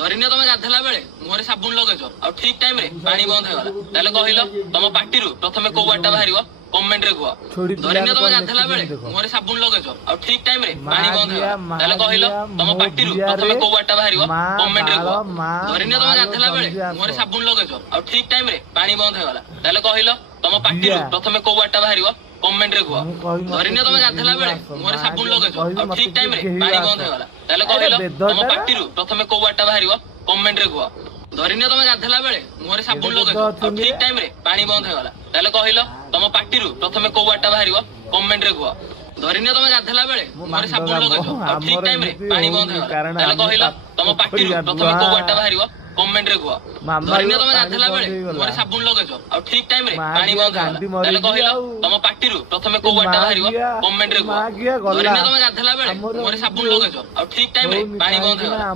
ଧରିନିଅ ତମେ ଗାଧେଇଲା ବେଳେ ମୁହଁରେ ସାବୁନ ଲଗେଇଛ ଆଉ ଠିକ ଟାଇମ ରେ ପାଣି ବନ୍ଦ ହେଇଗଲା, ତାହେଲେ କହିଲ ତମ ପାଟିରୁ ପ୍ରଥମେ କୋଉ ୱାର୍ଡଟା ବାହାରିବ? କମେଣ୍ଟ ରେ କୁହ। ଧରିନିଅ ତମେ ଗାଧେଇଲା ବେଳେ ମୁହଁରେ ସାବୁନ ଲଗେଇଛ ଆଉ ଠିକ ଟାଇମ ରେ ପାଣି ବନ୍ଦ ହେଇଗଲା, ତାହେଲେ କହିଲ ତମ ପାଟିରୁ ପ୍ରଥମେ କୋଉ ୱାର୍ଡଟା ବାହାରିବ? କମେଣ୍ଟ ରେ କୁହ। ଧରିନିଅ ତମେ ଗାଧେଇଲା ବେଳେ ମୁହଁରେ ସାବୁନ ଲଗେଇଛ ଆଉ ଠିକ ଟାଇମ ରେ ପାଣି ବନ୍ଦ ହେଇଗଲା, ତାହେଲେ କହିଲ ତମ ପାଟିରୁ ପ୍ରଥମେ କୋଉ ୱାର୍ଡଟା ବାହାରିବ? କମେଣ୍ଟ ରେ କୁହ। ଧରିନିଅ ତମେ ଗାଧେଇଲା ବେଳେ ମୁହଁରେ ସାବୁନ ଲଗେଇଛ ଆଉ ଠିକ ଟାଇମ ରେ ପାଣି ବନ୍ଦ ହେଇଗଲା, ତାହେଲେ କହିଲ ତମ ପାଟିରୁ ପ୍ରଥମେ କୋଉ ୱାର୍ଡଟା ବାହାରିବ? କମେଣ୍ଟ ରେ କୁହ। ଧରିନିଅ ତମେ ଗାଧେଇଲା ବେଳେ ମୁହଁରେ ସାବୁନ ଲଗେଇଛ ଆଉ ଠିକ ଟାଇମ ରେ ପାଣି ବନ୍ଦ ହେଇଗଲା, ତାହେଲେ କହିଲ ତମ ପାଟିରୁ ପ୍ରଥମେ କୋଉ ୱାର୍ଡଟା ବାହାରିବ? କମେଣ୍ଟ ରେ କୁହ। ଧରିନିଅ ତମେ ଗାଧେଇଲା ବେଳେ ମୁହଁରେ ସାବୁନ ଲଗେଇଛ ଆଉ ଠିକ ଟାଇମ ରେ ପାଣି ବନ୍ଦ ହେଇଗଲା, ତାହେଲେ କହିଲ ତମ ପାଟିରୁ ପ୍ରଥମେ କୋଉ ୱାର୍ଡଟା ବାହାରିବ? କମେଣ୍ଟ ରେ କୁହ। ଧରିନିଅ ତମେ ଗାଧେଇଲା ବେଳେ ମୁହଁରେ ସାବୁନ ଲଗେଇଛ ଆଉ ଠିକ ଟାଇମ ରେ ପାଣି ବନ୍ଦ ହେଇଗଲା, ତାହେଲେ କହିଲ ତମ ପାଟିରୁ ପ୍ରଥମେ କୋଉ ୱାର୍ଡଟା ବାହାରିବ? କମେଣ୍ଟ ରେ କୁହ। ଧରିନିଅ ତମେ ଗାଧେଇଲା ବେଳେ ମୁହଁରେ ସାବୁନ ଲଗେଇଛ ଆଉ ଠିକ ଟାଇମ ରେ ପାଣି ବନ୍ଦ ହେଇଗଲା।